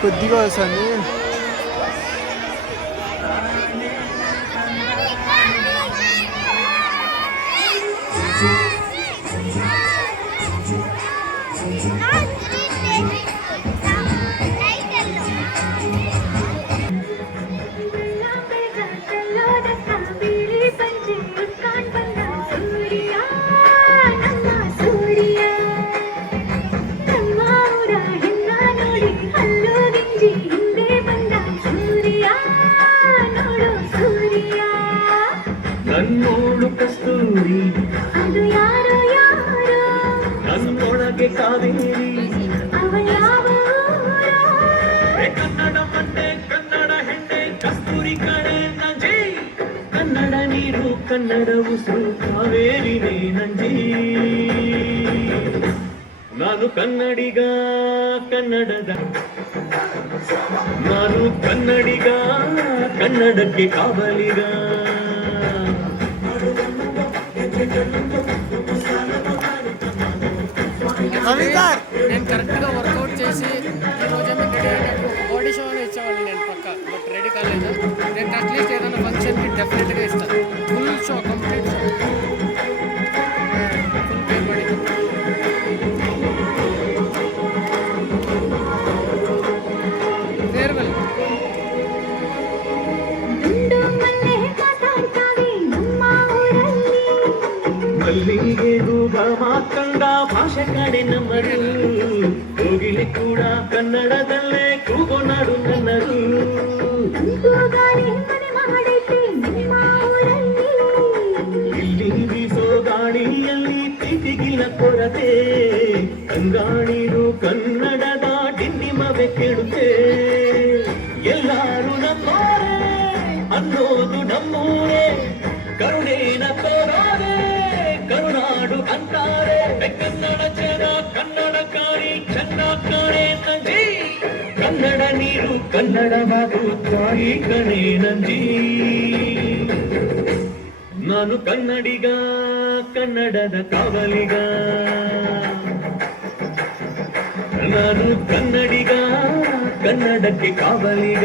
కొద్దిగా వస్తుంది. ನನ್ನೋಳು ಕಸ್ತೂರಿ ಅದು ಯಾರೋ ಯಾರೋ ನನ್ನೊಳಗೆ ಕಾವೇರಿ ಅವಳ ಯಾವ ಕನ್ನಡ ಮಂಡೆ ಕನ್ನಡ ಹೆಣ್ಣೆ ಕಸ್ತೂರಿ ಕಡೆ ನಂಜಿ ಕನ್ನಡ ನೀರು ಕನ್ನಡ ಉಸಿರು ಕಾವೇರಿನೇ ನಂಜಿ ನಾನು ಕನ್ನಡಿಗ ಕನ್ನಡದ ನಾನು ಕನ್ನಡಿಗ ಕನ್ನಡಕ್ಕೆ ಕಾವಲಿಗ నేను కరెక్ట్గా వర్కౌట్ చేసి ఈరోజే మీకు రెడీ అయినప్పుడు బాడీ షో అని ఇచ్చేవాళ్ళు నేను పక్క, బట్ రెడీ కాలేదు. నేను అట్లీస్ట్ ఏదైనా ఫంక్షన్కి డెఫినెట్గా ఇస్తాను. Full show, complete show, full పేరు పడి ఫేర్వెల్. ಮಲ್ಲಿಗೆ ರೂಪ ಮಾತಂಡ ಭಾಷೆ ಕಡೆ ನಮ್ಮರು ಕೋಗಿಲೆ ಕೂಡ ಕನ್ನಡದಲ್ಲೇ ಕೂಗೋನಾಡು ನನ್ನರು ಇಲ್ಲಿ ಬೀಸೋ ಗಾಳಿಯಲ್ಲಿ ಪ್ರೀತಿಗಿಲ್ಲ ಕೊರತೆ ಕಂಗಾಣಿರು ಕನ್ನಡದ ಡಿಂಡಿಮವೆ ಕೇಳುತ್ತೆ ಎಲ್ಲಾರು ನಮ್ಮೋರೇ ಅನ್ನೋದು ನಮ್ಮೂರೇ ಕರುಣೇನ ತೋರೋರೆ ಕರುನಾಡು ಅಂತಾರೆ ಕನ್ನಡ ಜನ ಕನ್ನಡ ಕಾರಿ ಚೆನ್ನ ಕಾಣೆ ನಂಜಿ ಕನ್ನಡ ನೀರು ಕನ್ನಡ ಮಾತು ತಾಯಿ ಕಣೆ ನಂಜಿ ನಾನು ಕನ್ನಡಿಗ ಕನ್ನಡದ ಕಾವಲಿಗ ನಾನು ಕನ್ನಡಿಗ ಕನ್ನಡಕ್ಕೆ ಕಾವಲಿಗ